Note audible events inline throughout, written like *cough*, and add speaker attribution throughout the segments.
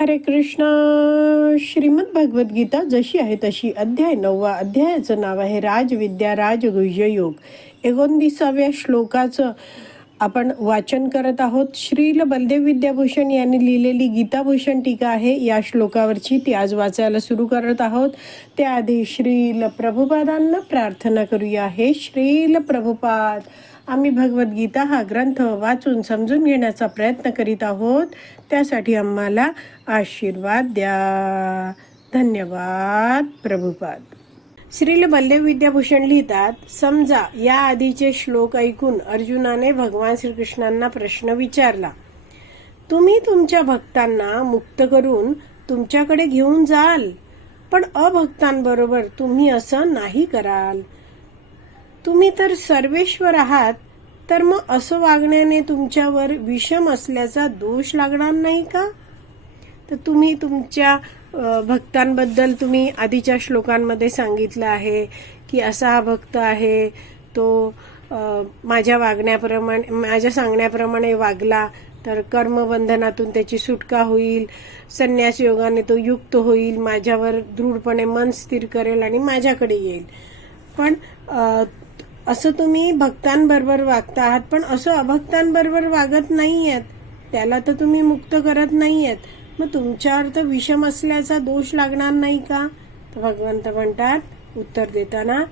Speaker 1: हरे कृष्ण. श्रीमद भगवद्गीता गीता जशी आहे तशी अध्याय नववा अध्यायाचं नाव आहे राजविद्या राजगुह्य योग. एकोणतीसाव्या श्लोकाचं आपण वाचन करत आहोत. श्रील बलदेव विद्याभूषण यांनी लिहिलेली गीताभूषण टीका आहे. या श्लोकावरची ती आज वाचायला सुरू करत आहोत. त्याआधी श्रील प्रभुपादांना प्रार्थना करूया. हे श्रील प्रभुपाद आम्ही भगवद्गीता हा ग्रंथ वाचून समजून घेण्याचा प्रयत्न करीत आहोत. त्यासाठी आम्हाला आशीर्वाद द्या. धन्यवाद प्रभुपाद. श्रील बल्लेव विद्याभूषण लिहितात समजा या आधीचे श्लोक ऐकून अर्जुनाने भगवान श्रीकृष्णांना प्रश्न विचारला. तुम्ही तुमच्या भक्तांना मुक्त करून तुमच्याकडे घेऊन जाल पण अभक्तांबरोबर तुम्ही असं नाही कराल. तुम्ही तर सर्वेश्वर आहात तर मग असं वागण्याने तुमच्यावर विषम असल्याचा दोष लागणार नाही का? तर तुम्ही तुमच्या भक्तांबद्दल तुम्ही आधीच्या श्लोकांमध्ये सांगितलं आहे की असा हा भक्त आहे तो माझ्या वागण्याप्रमाणे माझ्या सांगण्याप्रमाणे वागला तर कर्मबंधनातून त्याची सुटका होईल संन्यास योगाने तो युक्त होईल माझ्यावर दृढपणे मन स्थिर करेल आणि माझ्याकडे येईल. पण असं तुम्ही भक्तांबरोबर वागता आहात पण असं अभक्तांबरोबर वागत नाही आहेत त्याला तर तुम्ही मुक्त करत नाही आहेत मग तुमच्यावर तर विषम असल्याचा दोष लागणार नाही का? तर भगवंत म्हणतात उत्तर देताना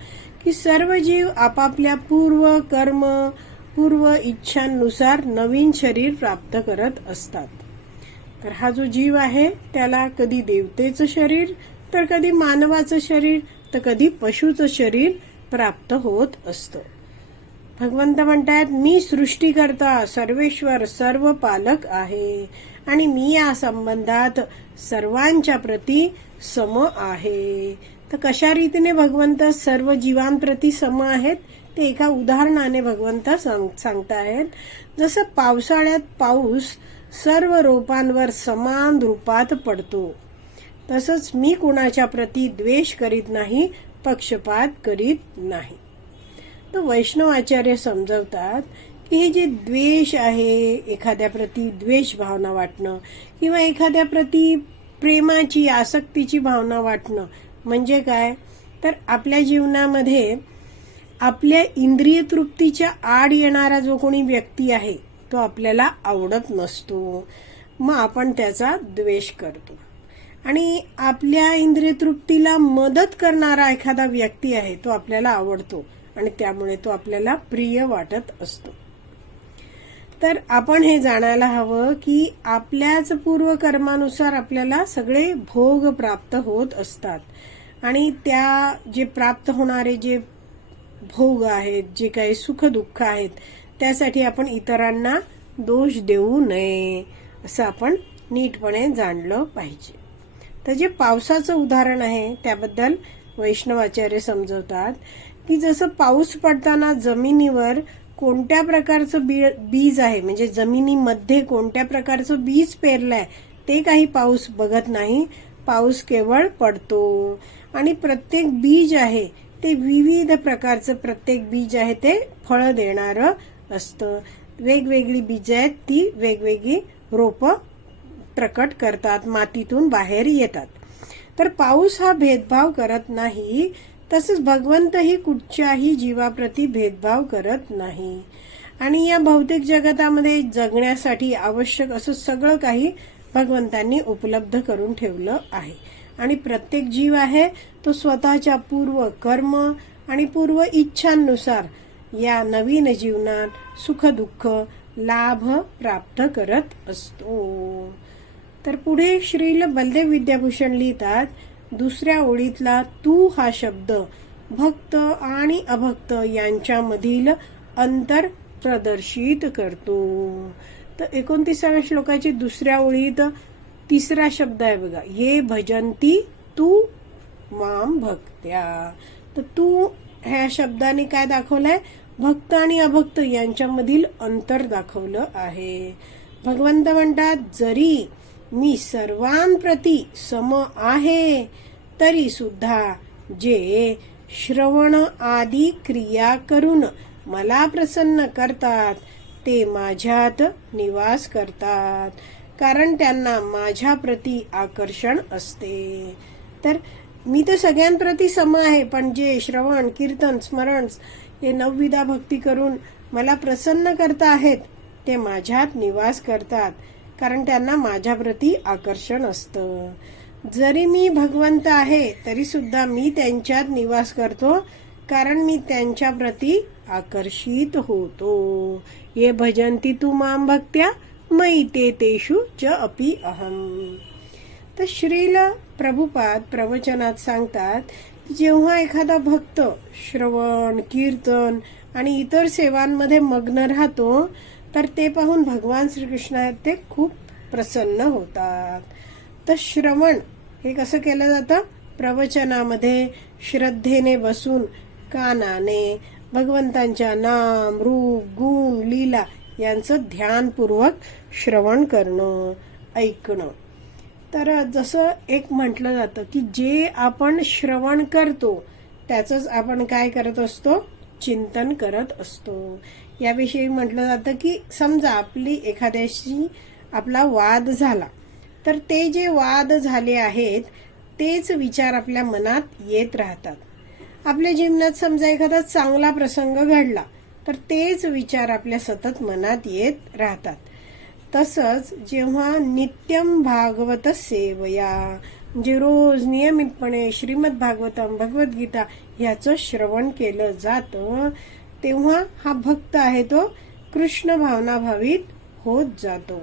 Speaker 1: की सर्व जीव आपापल्या पूर्व कर्म पूर्व इच्छांनुसार नवीन शरीर प्राप्त करत असतात. तर हा जो जीव आहे त्याला कधी देवतेचं शरीर तर कधी मानवाचं शरीर तर कधी पशुचं शरीर प्राप्त होत असतं. भगवंत म्हणतात मी सृष्टीकर्ता सर्वेश्वर सर्व पालक आहे. आणि मी या संबंधात सर्वांच्या प्रती सम आहे. तर कशा रीतीने भगवंत सर्व जीवांप्रती सम आहेत? ते एका उदाहरणाने भगवंत सांग- सांगतायत. जसं पावसाळ्यात पाऊस सर्व रोपांवर समान रूपात पडतो तसंच मी कुणाच्या प्रती द्वेष करीत नाही पक्षपात करीत नाही. तर वैष्णव आचार्य समजवतात की हे जे द्वेष आहे एखाद्या प्रती द्वेष भावना वाटणं किंवा एखाद्या प्रती प्रेमाची आसक्तीची भावना वाटणं म्हणजे काय? तर आपल्या जीवनामध्ये आपल्या इंद्रिय तृप्तीच्या आड येणारा जो कोणी व्यक्ती आहे तो आपल्याला आवडत नसतो. मग आपण त्याचा द्वेष करतो. आणि आपल्या इंद्रिय तृप्तीला मदत करणारा एखादा व्यक्ती आहे तो आपल्याला आवडतो. आणि त्यामुळे तो आपल्याला प्रिय वाटत असतो. तर आपण हे जाणायला हवं की आपल्याच पूर्वकर्मानुसार आपल्याला सगळे भोग प्राप्त होत असतात. आणि त्या जे प्राप्त होणारे जे भोग आहेत जे काही सुख दुःख आहेत त्यासाठी आपण इतरांना दोष देऊ नये असं आपण नीटपणे जाणलं पाहिजे. तर जे पावसाचं उदाहरण आहे त्याबद्दल वैष्णवाचार्य समजवतात की जसं पाऊस पडताना जमिनीवर कोणत्या प्रकारचं बी बीज आहे? म्हणजे जमिनीमध्ये कोणत्या प्रकारचं बीज पेरलंय? ते काही पाऊस बघत नाही. पाऊस केवळ पडतो. आणि प्रत्येक बीज आहे ते विविध प्रकारचं प्रत्येक बीज आहे ते फळं देणारं असतं. वेगवेगळी बीज आहेत ती वेगवेगळी रोपं प्रकट करतात मातीतून बाहेर येतात. तर पाऊस हा भेदभाव करत नाही. तसंच भगवंतही कुठच्याही जीवाप्रती भेदभाव करत नाही. आणि या भौतिक जगतामध्ये जगण्यासाठी आवश्यक असं सगळं काही भगवंतांनी उपलब्ध करून ठेवलं आहे. आणि प्रत्येक जीव आहे तो स्वतःच्या पूर्व कर्म आणि पूर्व इच्छांनुसार या नवीन जीवनात सुख दुःख लाभ प्राप्त करत असतो. तर पुढे श्रील बलदेव विद्याभूषण लिहितात दुसऱ्या ओळीतला तू हा शब्द भक्त आणि अभक्त यांच्यामधील अंतर प्रदर्शित करतो. तर एकोणतीसाव्या श्लोकाची दुसऱ्या ओळीत तिसरा शब्द आहे बघा. ये भजंती तू माम भक्त्या. तर तू ह्या शब्दाने काय दाखवलंय? भक्त आणि अभक्त यांच्यामधील अंतर दाखवलं आहे. भगवंत म्हणतात जरी मी सर्वांप्रती सम आहे तरी सुद्धा जे श्रवण आदी क्रिया करून मला प्रसन्न करतात ते माझ्यात निवास करतात. कारण त्यांना माझ्या प्रती आकर्षण असते. तर मी तर सगळ्यांप्रती सम आहे पण जे श्रवण कीर्तन स्मरण हे नवविधा भक्ती करून मला प्रसन्न करता आहेत ते माझ्यात निवास करतात. कारण त्यांना माझ्याप्रती आकर्षण असतं. जरी मी भगवंत आहे तरी सुद्धा मी त्यांच्यात निवास करतो कारण मी त्यांच्या प्रती आकर्षित होतो. ये भजंती तू माम भक्त्या मयी ते तेषु च अपि अहम. तर श्रील प्रभुपाद प्रवचनात सांगतात जेव्हा एखादा भक्त श्रवण कीर्तन आणि इतर सेवांमध्ये मग्न राहतो तर ते पाहून भगवान श्रीकृष्ण आहेत ते खूप प्रसन्न होतात. तर श्रवण हे कसं केलं जातं? प्रवचनामध्ये श्रद्धेने बसून कानाने भगवंतांच्या नाम रूप गुण लीला यांचं ध्यानपूर्वक श्रवण करणं ऐकणं. तर जसं एक म्हटलं जातं की जे आपण श्रवण करतो त्याचंच आपण काय करत असतो? चिंतन करत असतो. याविषयी म्हटलं जातं की समजा आपली एखाद्याशी आपला वाद झाला तर ते जे वाद झाले आहेत तेच विचार आपल्या मनात येत राहतात. आपल्या जीवनात समजा एखादा चांगला प्रसंग घडला तर तेच विचार आपल्या सतत मनात येत राहतात. तसंच जेव्हा नित्यम भागवत सेवया म्हणजे रोज नियमितपणे श्रीमद भागवतम भगवद्गीता ह्याचं श्रवण केलं जातं तेव्हा हा भक्त आहे तो कृष्ण भावना भावित होत जातो.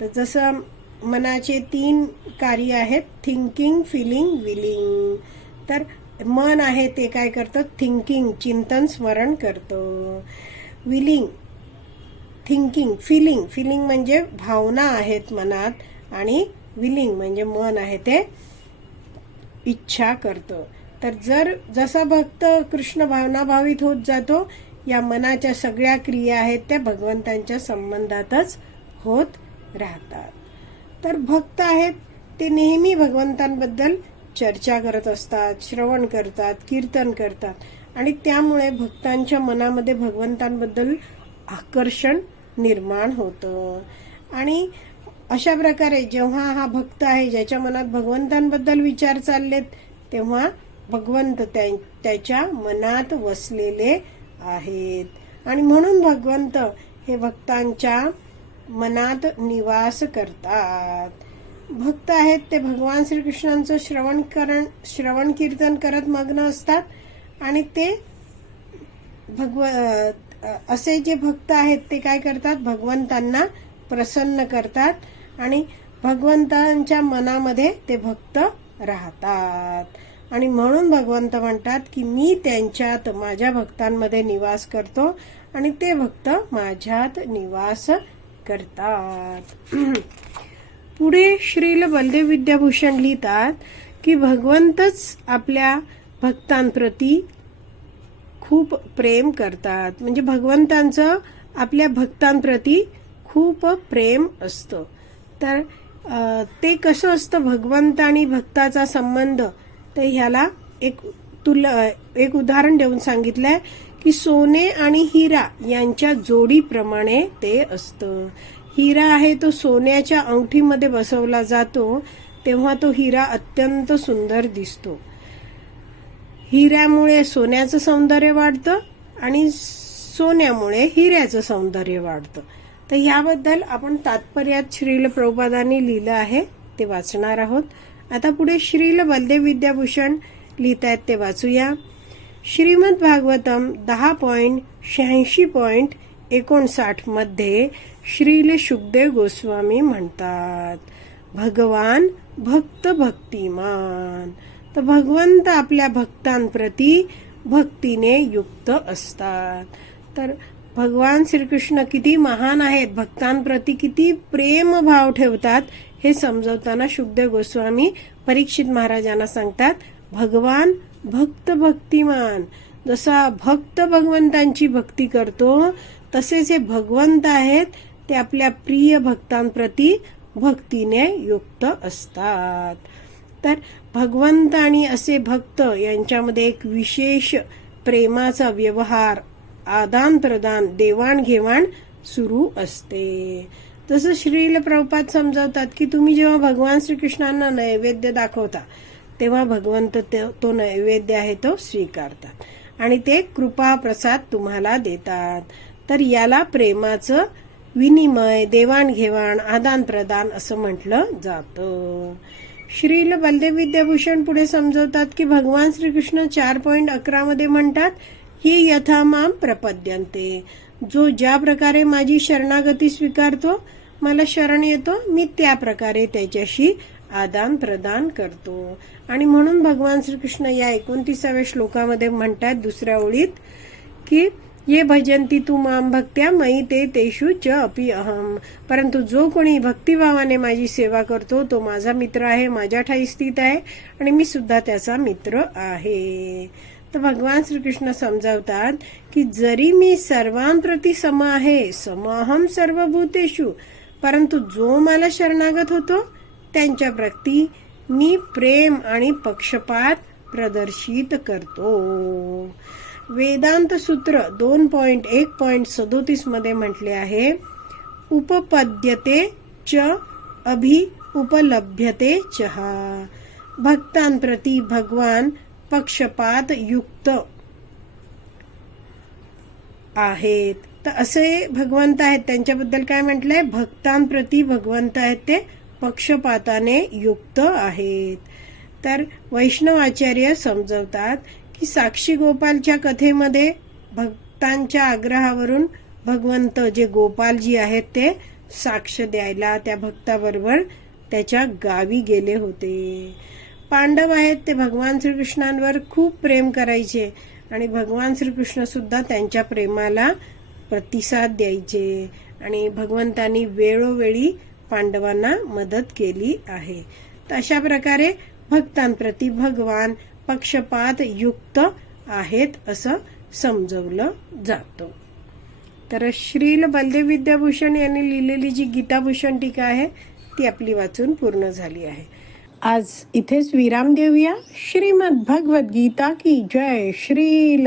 Speaker 1: तर जसं मनाचे तीन कार्य आहेत थिंकिंग फिलिंग विलिंग तर मन आहे ते काय करतं? थिंकिंग चिंतन स्मरण करतं. विलिंग थिंकिंग फिलिंग फिलिंग म्हणजे भावना आहेत मनात आणि विलिंग म्हणजे मन आहे ते इच्छा करतं. तर जर जसा भक्त कृष्ण भावनाभावित होत जातो या मनाच्या सगळ्या क्रिया आहेत त्या भगवंतांच्या संबंधातच होत राहतात. तर भक्त आहेत ते नेहमी भगवंतांबद्दल चर्चा करत असतात श्रवण करतात कीर्तन करतात. आणि त्यामुळे भक्तांच्या मनामध्ये भगवंतांबद्दल आकर्षण निर्माण होतं. आणि अशा प्रकारे जेव्हा हा भक्त आहे ज्याच्या मनात भगवंतांबद्दल विचार चाललेत तेव्हा भगवंत त्याच्या मनात वसलेले आहेत. आणि म्हणून भगवंत हे भक्तांच्या मनात निवास करतात. भक्त आहेत ते भगवान श्रीकृष्णांचं श्रवण करण श्रवण कीर्तन करत मग्न असतात. आणि ते भगव असे जे भक्त आहेत ते काय करतात? भगवंतांना प्रसन्न करतात. आणि भगवंतांच्या मनामध्ये ते भक्त राहतात. आणि म्हणून भगवंत म्हणतात की मी त्यांच्यात माझ्या भक्तांमध्ये निवास करतो आणि ते भक्त माझ्यात निवास करतात. *clears throat* पुढे श्रील बलदेव विद्याभूषण लिहितात की भगवंतच आपल्या भक्तांप्रती खूप प्रेम करतात. म्हणजे भगवंतांचं आपल्या भक्तांप्रती खूप प्रेम असतं. तर ते कसं असतं? भगवंत आणि भक्ताचा संबंध तर ह्याला एक तुला एक उदाहरण देऊन सांगितलंय की सोने आणि हिरा यांच्या जोडीप्रमाणे ते असतं. हिरा आहे तो सोन्याच्या अंगठीमध्ये बसवला जातो तेव्हा तो हिरा अत्यंत सुंदर दिसतो. हिऱ्यामुळे सोन्याचं सौंदर्य वाढतं आणि सोन्यामुळे हिऱ्याचं सौंदर्य वाढतं. तर ह्याबद्दल आपण तात्पर्यात श्रील प्रभुपादांनी लिहिलं आहे ते वाचणार आहोत. आता पुढे श्रील बलदेव विद्याभूषण लिहित आहेत ते वाचूया. श्रीमद भागवतम दहा पॉइंट शहाऐंशी पॉइंट एकोणसाठमध्ये श्रील शुकदेव गोस्वामी म्हणतात भगवान भक्त भक्तिमान. तर भगवंत आपल्या भक्तांप्रती भक्तीने युक्त असतात. तर भगवान श्रीकृष्ण किती महान आहेत भक्तांप्रती किती प्रेम भाव ठेवतात हे समजवताना शुभदेव गोस्वामी परीक्षित महाराजांना सांगतात भगवान भक्त भक्तिमान जसा भक्त भगवंतांची भक्ती करतो तसेच हे भगवंत आहेत ते आपल्या प्रिय भक्तांप्रती भक्तीने युक्त असतात. तर भगवंत आणि असे भक्त यांच्यामध्ये एक विशेष प्रेमाचा व्यवहार आदान प्रदान देवाणघेवाण सुरू असते. जसं श्रील प्रभुपाद समजावतात की तुम्ही जेव्हा भगवान श्रीकृष्णांना नैवेद्य दाखवता तेव्हा भगवंत ते- तो नैवेद्य आहे तो स्वीकारतात. आणि ते कृपा प्रसाद तुम्हाला देतात. तर याला प्रेमाचं विनिमय देवाणघेवाण आदान प्रदान असं म्हटलं जातं. श्रील बलदेव विद्याभूषण पुढे समजवतात की भगवान श्रीकृष्ण चार पॉईंट अकरा मध्ये म्हणतात ही यथामाम प्रपद्यंते जो ज्या प्रकारे माझी शरणागती स्वीकारतो मला शरण येतो. मी त्या प्रकारे त्याच्याशी आदान प्रदान करतो. आणि म्हणून भगवान श्रीकृष्ण या एकोणतीसाव्या श्लोकामध्ये म्हणतात दुसऱ्या ओळीत की ये भजंती तू माम भक्त्या मयी ते तेषु च अपि अहम. परंतु जो कोणी भक्तिभावाने माझी सेवा करतो तो माझा मित्र आहे माझ्या ठाई स्थित आहे आणि मी सुद्धा त्याचा मित्र आहे. तर भगवान श्रीकृष्ण समजावतात की जरी मी सर्वांप्रती सम आहे समहम सर्वभूतेषु परंतु जो मला शरणागत होतो त्यांच्या प्रती मी प्रेम आणि पक्षपात प्रदर्शित करतो. वेदांत सूत्र दोन पॉइंट एक पॉइंट सदोतीसमध्ये म्हटले आहे उपपद्यते च अभि उपलभ्यते चहा. भक्तांप्रती भगवान पक्षपात युक्त आहेत. तर असे भगवंत आहेत. त्यांच्याबद्दल काय म्हटलंय? भक्तांप्रती भगवंत आहेत ते पक्षपाताने युक्त आहेत. तर वैष्णवाचार्य समजवतात की साक्षी गोपालच्या कथेमध्ये भक्तांच्या आग्रहावरून भगवंत जे गोपालजी आहेत ते साक्ष द्यायला त्या भक्ताबरोबर त्याच्या गावी गेले होते. पांडव आहेत ते भगवान श्रीकृष्णांवर खूप प्रेम करायचे आणि भगवान श्रीकृष्ण सुद्धा त्यांच्या प्रेमाला प्रतिसाद द्यायचे आणि भगवंतांनी वेळोवेळी पांडवांना मदत केली आहे. तर अशा प्रकारे भक्तांप्रती भगवान पक्षपात युक्त आहेत असं समजवलं जातं. तर श्रील बलदेव विद्याभूषण यांनी लिहिलेली जी गीताभूषण टीका आहे ती आपली वाचून पूर्ण झाली आहे. आज इथेच विराम देऊया. श्रीमद भगवत गीता की जय श्रील.